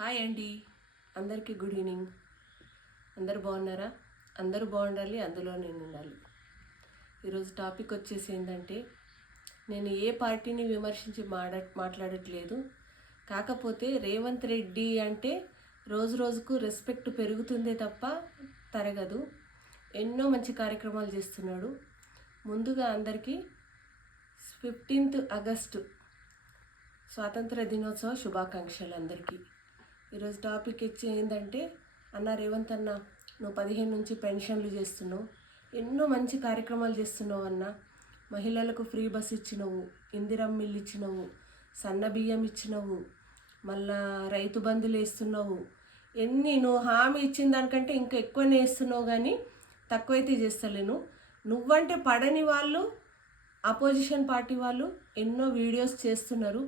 Hi అండి, అందరికీ good evening. అందరు బాగున్నారా? అందరూ బాగుండాలి, అందులో నేను ఉండాలి. ఈరోజు టాపిక్ వచ్చేసి ఏంటంటే, నేను ఏ పార్టీని విమర్శించి మాట్లాడట్లేదు. కాకపోతే రేవంత్ రెడ్డి అంటే రోజు రోజుకు రెస్పెక్ట్ పెరుగుతుందే తప్ప తరగదు. ఎన్నో మంచి కార్యక్రమాలు చేస్తున్నాడు. ముందుగా అందరికీ 15th ఆగస్టు స్వాతంత్ర దినోత్సవ శుభాకాంక్షలు అందరికీ. ఈరోజు టాపిక్ ఇచ్చి ఏంటంటే, అన్న రేవంత్ అన్న, నువ్వు 15 నుంచి పెన్షన్లు చేస్తున్నావు, ఎన్నో మంచి కార్యక్రమాలు చేస్తున్నావు అన్న. మహిళలకు ఫ్రీ బస్ ఇచ్చినవు, ఇందిరమ్మ ఇల్లు ఇచ్చినవు, సన్న బియ్యం ఇచ్చినవు, మళ్ళా రైతు బంధులు వేస్తున్నావు. నువ్వు హామీ ఇచ్చిన దానికంటే ఇంకా ఎక్కువనే వేస్తున్నావు, కానీ తక్కువైతే చేస్తలేను. నువ్వంటే పడని వాళ్ళు, అపోజిషన్ పార్టీ వాళ్ళు ఎన్నో వీడియోస్ చేస్తున్నారు.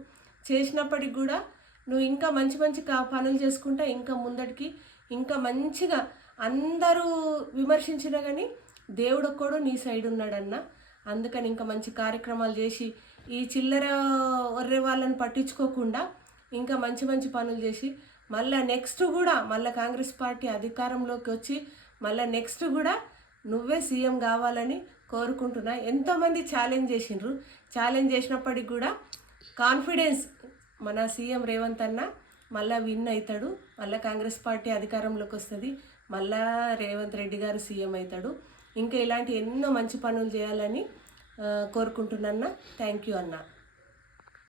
చేసినప్పటికి కూడా నువ్వు ఇంకా మంచి మంచి పనులు చేసుకుంటా ఇంకా ముందటికి ఇంకా మంచిగా అందరూ విమర్శించినా కానీ దేవుడు ఒక్కడు నీ సైడ్ ఉన్నాడన్న. అందుకని ఇంకా మంచి కార్యక్రమాలు చేసి ఈ చిల్లర ఒర్రే వాళ్ళని పట్టించుకోకుండా ఇంకా మంచి మంచి పనులు చేసి మళ్ళీ నెక్స్ట్ కూడా మళ్ళీ కాంగ్రెస్ పార్టీ అధికారంలోకి వచ్చి మళ్ళీ నెక్స్ట్ కూడా నువ్వే సీఎం కావాలని కోరుకుంటున్నా. ఎంతోమంది ఛాలెంజ్ చేసిండ్రు. ఛాలెంజ్ చేసినప్పటికి కూడా కాన్ఫిడెన్స్ మన సీఎం రేవంత్ అన్న మళ్ళీ విన్ అవుతాడు. మళ్ళీ కాంగ్రెస్ పార్టీ అధికారంలోకి వస్తుంది. మళ్ళీ రేవంత్ రెడ్డి గారు సీఎం అవుతాడు. ఇంకా ఇలాంటి ఎన్నో మంచి పనులు చేయాలని కోరుకుంటున్నా. థ్యాంక్ యూ అన్న.